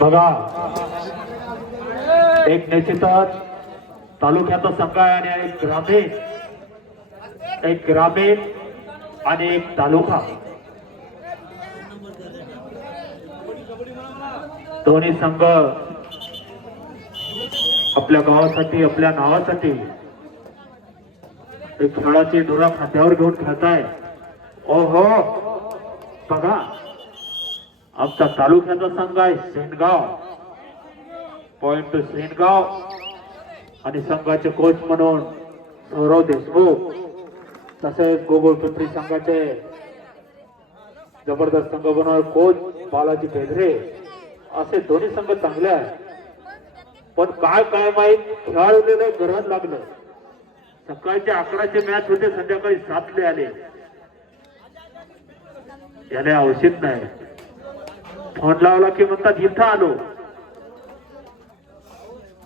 बघा एक निश्चितच तालुक्याचा संघ आहे आणि एक ग्रामीण आणि एक तालुका दोन्ही संघ आपल्या गावासाठी आपल्या नावासाठी एक खेळाची धुरा खांद्यावर घेऊन खेळताय. ओहो बघा आमचा तालुक्याचा संघ आहे सेनगाव पॉइंट टू सेनगाव आणि संघाचे कोच म्हणून सौरव देशमुख तसेच गोकुळपिंपरी संघाचे जबरदस्त संघ बनवणारे कोच बालाजी बेदरे असे दोन्ही संघ चांगले आहेत. पण काय माहित खेळाडूला घरात लागलं. सकाळचे 11चे मॅच होते संध्याकाळी 7 आले. याला औषध नाही. फोन लावला की म्हणतात इथं आलो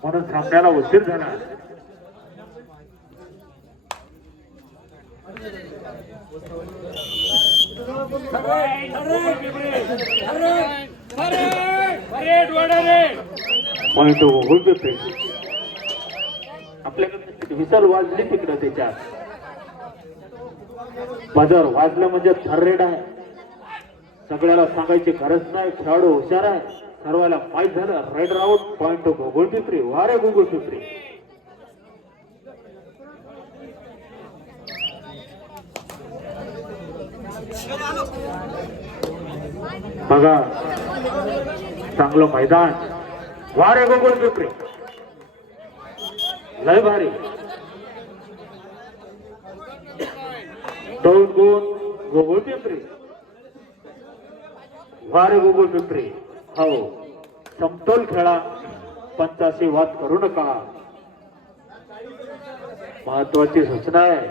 म्हणून सामन्याला उशीर झाला. पॉइंट आपल्याकडे विसर वाजली तिकडं त्याच्यात बाजार वाजलं म्हणजे थर्रेड आहे. सगळ्याला सांगायची गरज नाही. खेळाडू हुशार आहे. सर्वाला माहीत झालं. Raid out point Gokulpimpri. वारे गोकुळपिंपरी. बघा चांगलं मैदान. वारे गोकुळपिंपरी लय भारी. 2 गुण गोकुळपिंपरी. वारे गोकुळपिंपरी. हो समतोल खेळा. पंचाशी वाद करू नका. महत्वाची सूचना आहे.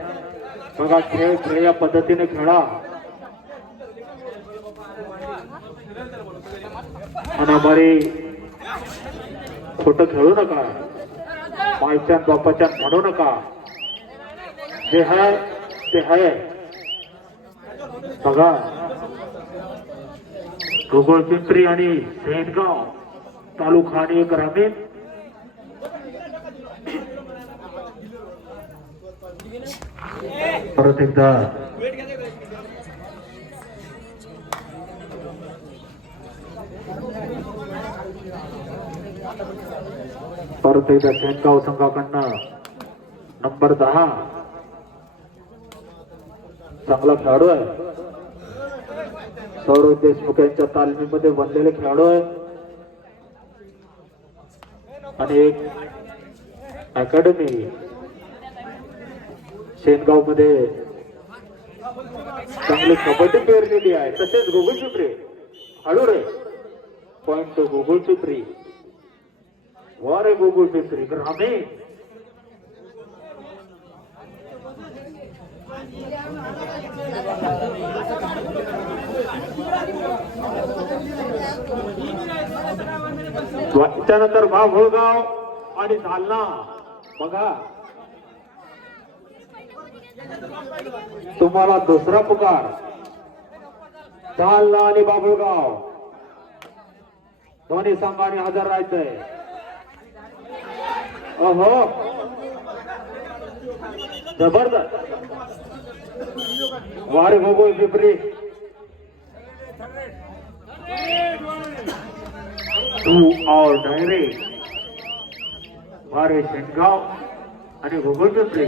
बघा खेळ या पद्धतीने खेळा. अनामारी खोटं खेळू नका. मायच्यान बापाच्यान म्हणू नका. जे आहे ते आहे. बघा गोकुळपिंपरी आणि सेनगाव तालुका आणि ग्रामीण परत एकदा सेनगाव संघाकडनं नंबर 10 चांगला खेळाडू आहे. सौरव देशमुख यांच्या तालमीमध्ये बनलेले खेळाडू आहे आणि एक अकॅडमी सेनगाव मध्ये चांगली कबड्डी पेरलेली आहे. तसेच गोकुळपिंपरी खेळाडू रे. Point two गोकुळपिंपरी. वारे गोकुळपिंपरी ग्रामीण. त्यानंतर बाभुळगाव आणि जालना. बघा तुम्हाला दुसरा पुकार. जालना आणि बाभुळगाव दोन्ही संघाने हजर राहायचंय. ओहो जबरदस्त. वारे गोकुळपिंपरी. 2 आउट डायरेक्ट. वारे सेनगाव आणि गोकुळपिंपरी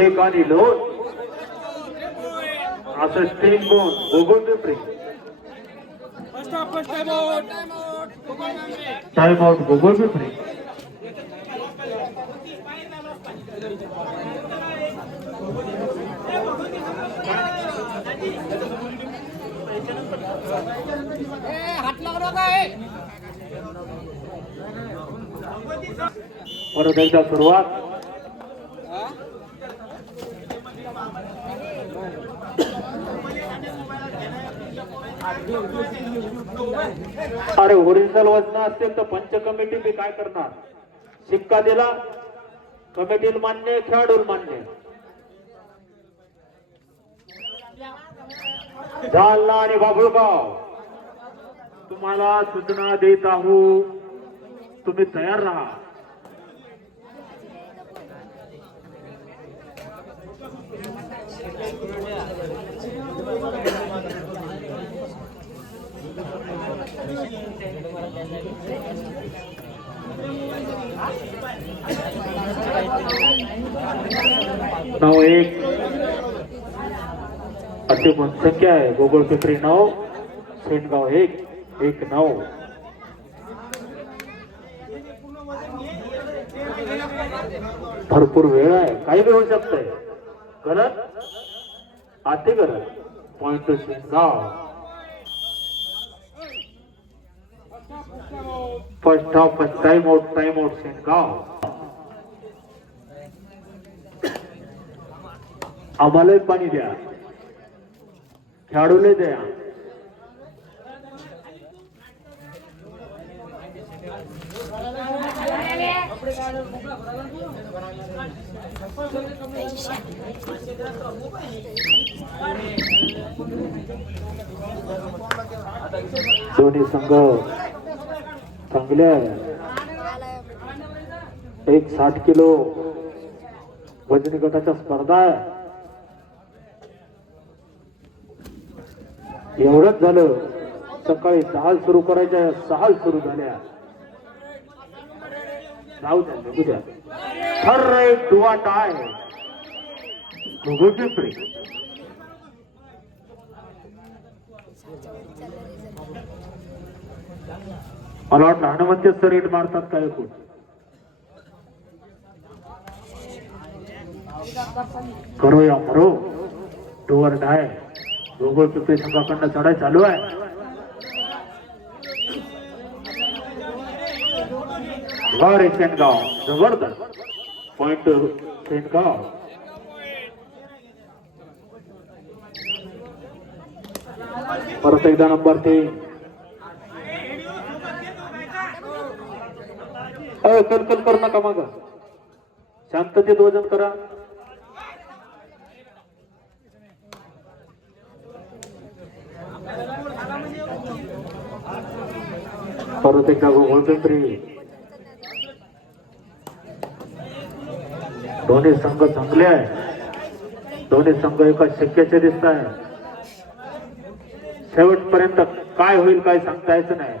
1 आणि 2 असं 3 गुण गोकुळपिंपरी. Time out गोकुळपिंपरी. परत एकदा सुरुवात. अरे ओरिजिनल वजन असतील तर पंच कमिटी बी काय करणार. शिक्का दिला कमिटीला मान्य खेळाडूला मान्य. जालना आणि बाभुळगाव तुम्हाला सूचना देत आहोत, तुम्ही तयार राहा. नाव एक असे संख्या आहे. गोगोळ पिंपरी 9, सेनगाव 1-9. भरपूर वेळ आहे, काही बी होऊ शकतंय. गलत आते गलत. Point to Sengaon. First half time out Sengaon. आम्हालाही पाणी द्या, खेळाडूला द्या. दोन्ही संघ चांगले आहे. एक 60 किलो वजनी गटाच्या स्पर्धा आहे. एवढंच झालं, सकाळी 10 सुरू करायच्या, 6 सुरू झाल्या. जाऊ द्या, निघू द्या. हर एक दुवा टाय. गोगोळ पिंपरी. मला वाटतं हनुमंत रेट मारतात काय कोण. करो या मरो. डोअर डाय. गोगोळ पिंपरी संघाकडनं चढाई चालू आहे. वारे सेनगाव जबरदस्त. पॉइंट सेनगाव. परत एकदा नंबर 3. कलकल करू नका, मग शांततेत वजन करा. परत एकदा गोगोळ पिंपरी. दोन्ही संघ चांगले आहे. दोन्ही संघ एका शक्याचे दिसत आहे. शेवटपर्यंत काय होईल काय सांगता यायचं नाही.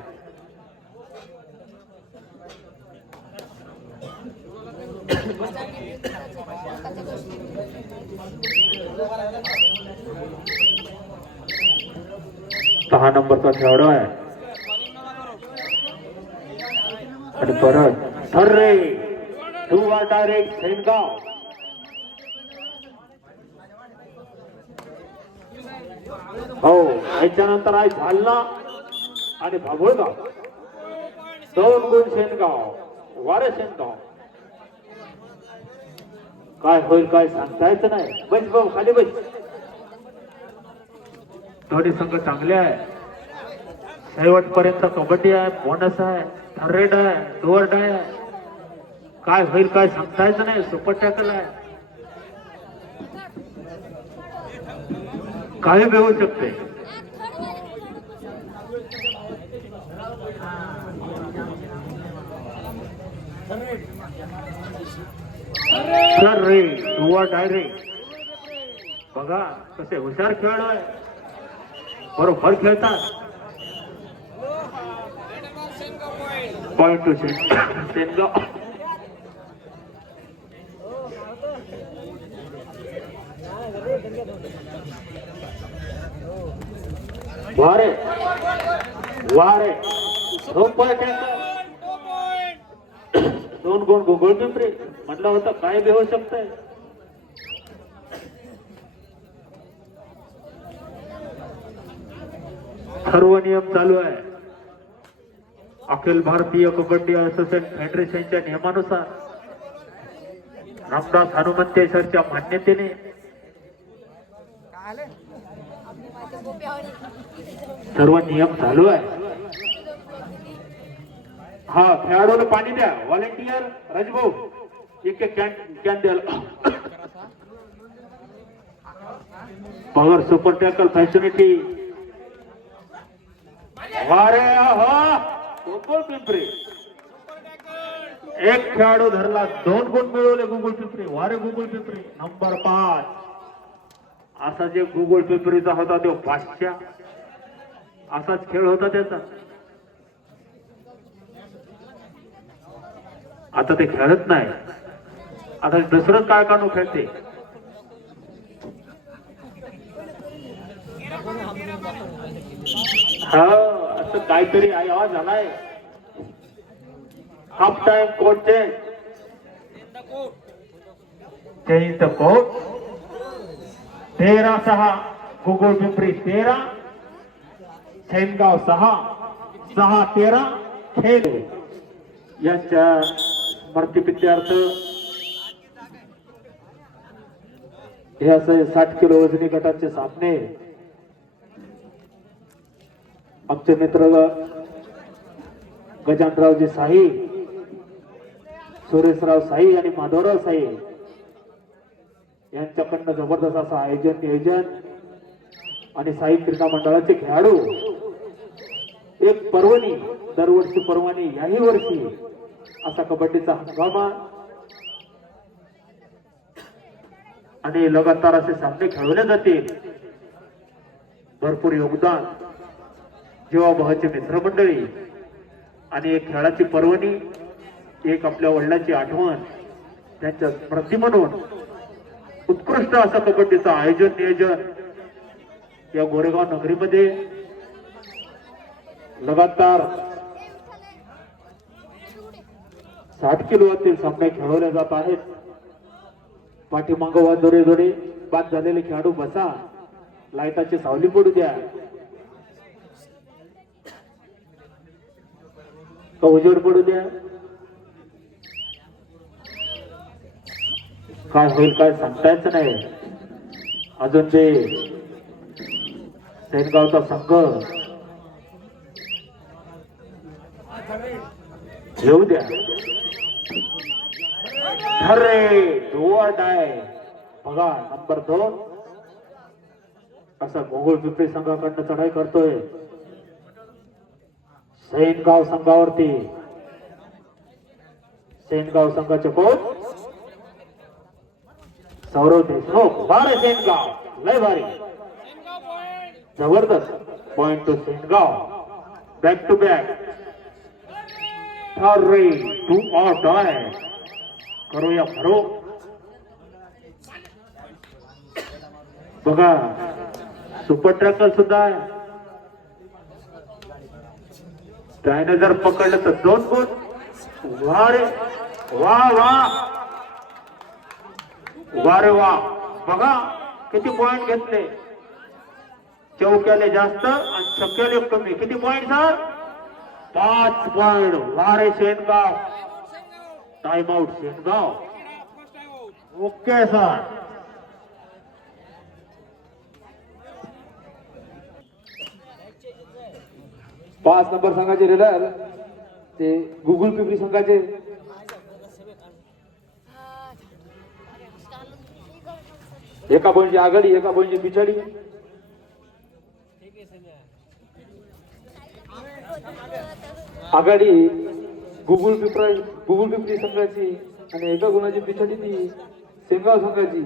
दहा नंबरचा खेळाडू आहे. आणि परत ठर्रे दुवा डायरेक्ट सेनगाव. हो, याच्यानंतर आहे झालना आणि भाभोळगाव. 2 गुण सेनगाव. वारे सेनगाव. काय होईल काय सांगता येत नाही. बस भाऊ, खाली बस. दोन्ही संघ चांगले आहे. शेवटपर्यंत कबड्डी आहे, बोनस आहे, थर्रेड आहे, डोअर आहे. काय होईल काय सांगता येत नाही. सुपर टॅकल आहे, काही बी होऊ शकते. रे दुवा डायरेक्ट. बघा कसे हुशार खेळाडू आहे, बरोबर खेळतात. Point to Sengaon. वारे वारे 2 पॉइंट. 2 गुण गोगोळ पिंपरी. म्हटलं होतं काय बी होऊ शकतंय. सर्व नियम चालू आहे. अखिल भारतीय कबड्डी असोसिएशन फेडरेशनच्या नियमानुसार, रामदास हनुमंते सरच्या मान्यतेने सर्व नियम चालू आहे. हा, खेळाडूला पाणी द्या. व्हॉलेंटियर राजभाऊ एक कॅन द्याल. पॉवर सुपर टॅकल फॅसिलिटी वारे आहा गोकुळ पिंपरी एक खेळाडू धरला 2 गुण मिळवले गुगुळ पिंपरी. वारे गुगुळ पिंपरी नंबर 5. असा जे गुगुळ पिंपरीचा होता तो बादशाह असाच खेळ होता त्याचा. आता ते खेळत नाही. आता दुसरं काय कानू खेळते. हा असं काहीतरी आवाज झालाय. Half time court change the court. 13-6 Gugul Pimpri 13 Sengaon 6 6-13 खेळ यांच्या स्मृतिप्रित्यर्थ हे असे 60 किलो वजनी गटाचे सामने आमचे मित्र गजानरावजी साई, सुरेशराव साई आणि माधवराव साई यांच्याकडनं जबरदस्त असं आयोजन नियोजन आणि साई क्रीडा मंडळाचे खेळाडू एक पर्वणी दरवर्षी पर्वणी याही वर्षी असा कबड्डीचा हंगामा आणि लगातार असे सामने खेळवले जातील. भरपूर योगदान जीवाभावाची मित्रमंडळी आणि एक खेळाची पर्वणी एक आपल्या वडिलांची आठवण त्यांच्या स्मृती म्हणून उत्कृष्ट असं कबड्डीचं आयोजन नियोजन या गोरेगाव नगरीमध्ये लगातार 60 किलोवरील सामने खेळवले जात आहेत. पाठीमागं दोरे बाद झालेले खेळाडू बसा. लाईटाची सावली पडू द्या का उजेड पडू द्या. काय होईल काय सांगतायच नाही. अजून ते सेनगावचा संघ येऊ द्या. अरे डोअर डाय बघा नंबर 2 असा गोकुळ पिंपरी संघाकडनं चढाई करतोय सेनगाव संघावरती. सेनगाव संघाचे कोच सौरव देशमुख. बारे सेनगाव लय भारी जबरदस्त point to Sengaon. Back to back. अरे टू ऑर डाय करूया खरो. बघा सुपर ट्रॅकर सुद्धा त्याने जर पकडलं तर 2 गुण. वा रे वा वा वा रे वा. बघा किती पॉइंट घेतले. चौक्याले जास्त आणि छक्क्याले कमी. किती पॉइंट सर 5 पॉइंट. वा रे Sengaon. Time out Sengaon. Okay sir. पाच नंबर संघाचे रेडर ते गुगुळ पिंपरी संघाचे एका पॉईंटची आघाडी एका पॉईंटची पिछाडी. आघाडी गुगुळ पिंपरी संघाची आणि एका गुणाची पिछाडी ती सेनगाव संघाची.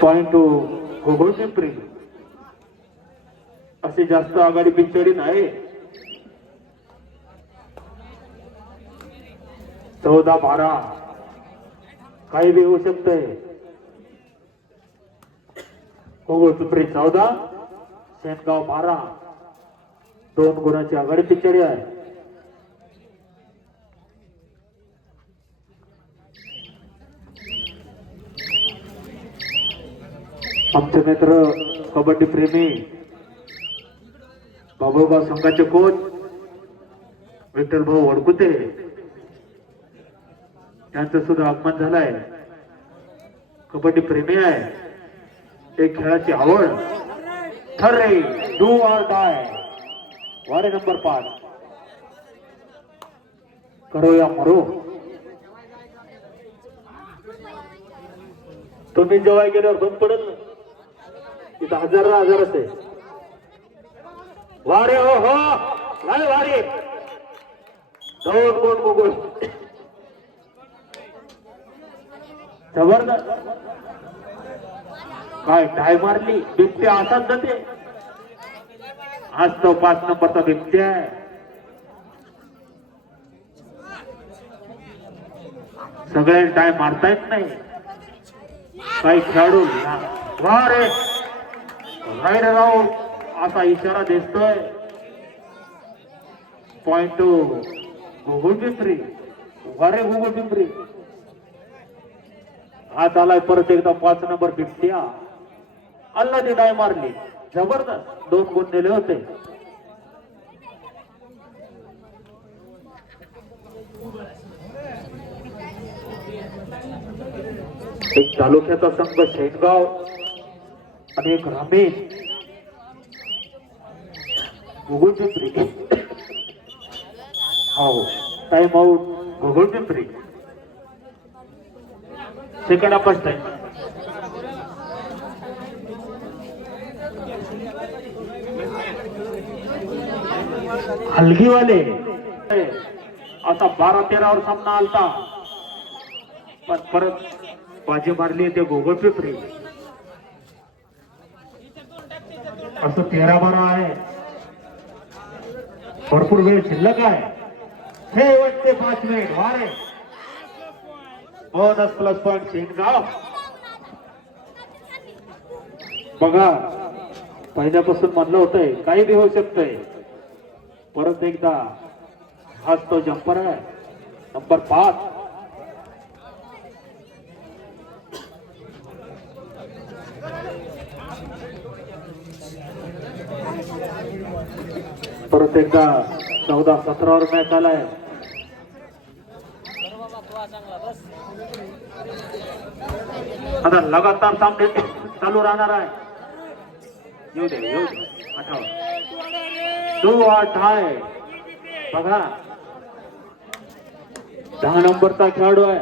Point two Gokul Pimpri. अशी जास्त आघाडी पिछाडी नाही. 14-12 काही बी होऊ शकतंय. गोकुळ पिंपरी 14 सेनगाव 12. 2 गुणाची आघाडी पिछाडी आहे. आमचे मित्र कबड्डी प्रेमी बाबुळगाव संघाचे कोच विठ्ठल भाऊ वडकुते त्यांचं सुद्धा आगमन झालंय. कबड्डी प्रेमी आहे. एक खेळाची आवड ठरले डू ऑर डाय वारे नंबर 5 करो या मरो. तुम्ही जेव्हा गेल्यावर बंद पडत ना तिथं हजार असते. वारे हो हो नाही वारे दोन कोण गुगल जबरदस्त काय टाय मारली. बिबट्या असाच जाते. आज तो 5 नंबरचा बिबट्या आहे. सगळे टाय मारता येत नाही. काही खेळाडू वा रे राईड राहू असा इशारा दिसतोय. Point two Google Pimpri. वारे गुगल पिंपरी. हात आलाय परत एकदा 5 नंबर बिबट्या. अल्ला ती डाय मारली. जबरदस्त 2 गुण दिले होते. एक तालुक्याचा संघ शेनगाव आणि एक रामेश गुगल पिंपरी. हो time out Gugal Pimpri. Second half first time. हलगीवाले असा 12-13 वर सामना आलता पण परत बाजी मारली ते गुगल पिंपरी. असं 13-12 आहे. भरपूर वेळ शिल्लक आहे. शेवटचे 5 मिनिट वारे बोनस प्लस पॉइंट शेनगाव. बघा पहिल्यापासून म्हणलं होतंय काही बी होऊ शकतंय. परत एकदा हाच तो जम्पर आहे नंबर 5. परत एकदा 14-17 वर मॅच आलाय. आता लगातार सामने चालू राहणार आहे. येऊ दे 2 8 आहे. बघा 10 नंबरचा खेळाडू आहे.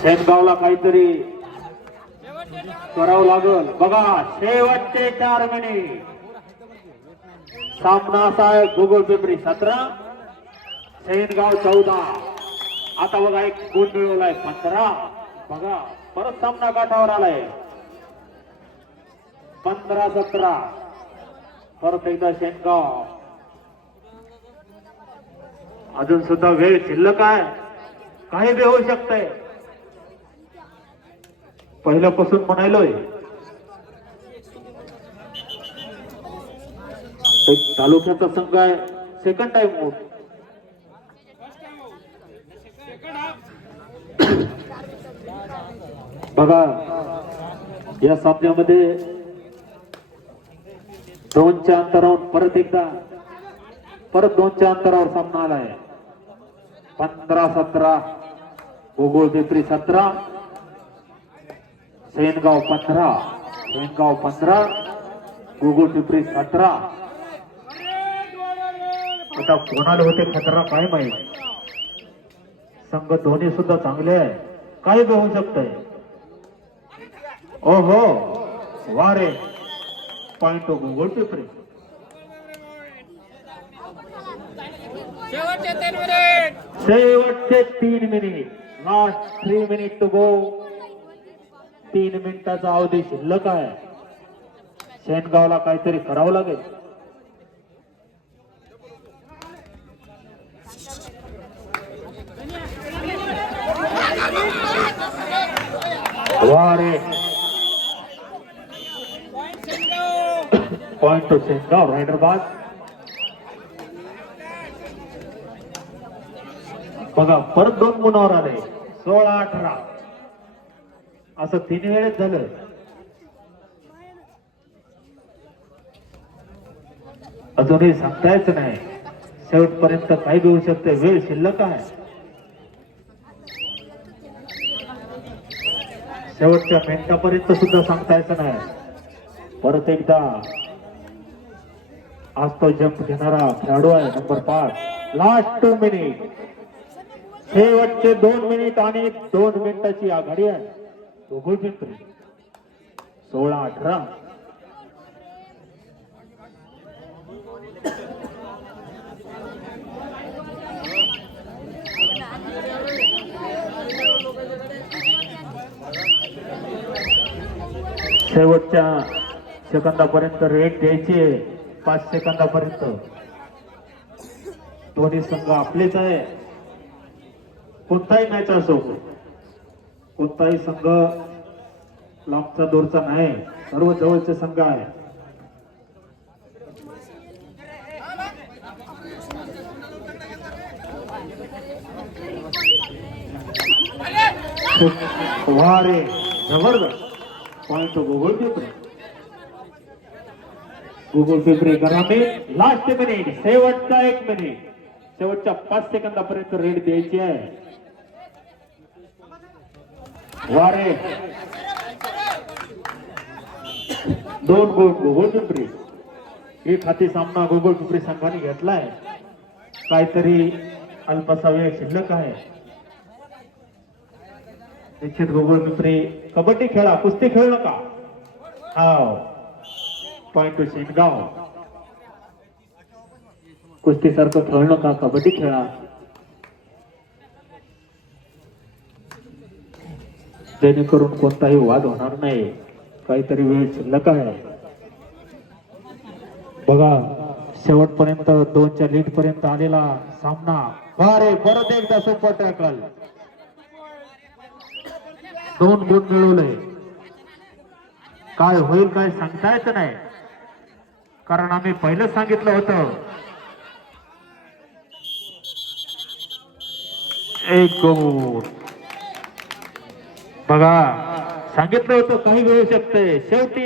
शेनगावला काहीतरी करावं लागल. बघा शेवटचे 4 मिनिट. सामना असा आहे गुगल पिंपरी 17 शेनगाव 14. आता बघा एक गुण मिळवलाय 15. बघा परत सामना काठावर आलाय 15-17. परत एकदा शेनगाव. अजून सुद्धा वेळ शिल्लक आहे. काही बी होऊ शकतंय. पहिल्यापासून म्हणायलोय एक तालुक्याचा संघ आहे. सेकंड टाइम मोड. बघा या सामन्यामध्ये 2च्या अंतरावर परत 2च्या अंतरावर सामना आलाय. 15-17 गुगल पिंपरी 17 शेनगाव 15 गुगल पिंपरी 17. आता कोणाला होते खतरा काय माहित. संघ दोन्ही सुद्धा चांगले आहे. काही बी होऊ शकतंय. ओहो वारे पॉइंट टू गुगल पिंपरी. शेवटचे 3 minute. Last 3 minute to go. 3 मिनिटाचा अवधी शिल्लक आहे. शेनगावला काहीतरी करावं लागेल. वारे पॉइंट टू शेनगाव. रायडर बाद. बघा परत 2 गुणावर आले. 16-18 असं 3 वेळेस झालं. अजूनही सांगतायच नाही. शेवटपर्यंत काही घेऊ शकते. वेळ शिल्लक आहे. शेवटच्या मिनिटापर्यंत सुद्धा सांगता यायचं नाही. परत एकदा आज तो जंप घेणारा खेळाडू आहे नंबर 5. लास्ट 2 मिनिट, शेवटचे 2 मिनिट आणि 2 मिनिटाची आघाडी आहे गोकुळ पिंपरी. 16-18. शेवटच्या सेकंदापर्यंत रेट द्यायची आहे. 5 सेकंदापर्यंत. दोन्ही संघ आपलेच आहे. कोणताही मॅच असो, कोणताही संघ लांबचा दूरचा नाही, सर्व जवळचे संघ आहे. वा रे, जबरदस्त पॉइंट गोकुळ पिंपरी. गोकुळ पिंपरी गरामे. लास्ट मिनिट, शेवटचा 1 मिनिट, शेवटच्या 5 सेकंदापर्यंत रेड द्यायची आहे. वारे 2 गुण गोकुळ पिंपरी. एक हाती सामना गोकुळ पिंपरी संघाने घेतलाय. काहीतरी अल्पसा वेळ शिल्लक आहे. निश्चित गोकुळ पिंपरी कबड्डी खेळा, कुस्ती खेळू नका. हाव पॉइंट टू शेनगाव. कुस्ती सारखं खेळू नका, कबड्डी खेळा. जेणेकरून कोणताही वाद होणार नाही. काहीतरी वेळ शिल्लक आहे. बघा शेवटपर्यंत 2च्या लीड पर्यंत आलेला सामना. अरे परत एकदा सुपर टॅकल. 2 गुण मिळवले. काय होईल काय सांगता येत नाही, कारण आम्ही पहिलं सांगितलं होतं 1 गुण. बघा सांगितलं होतं काही वेळू शकते. शेवटी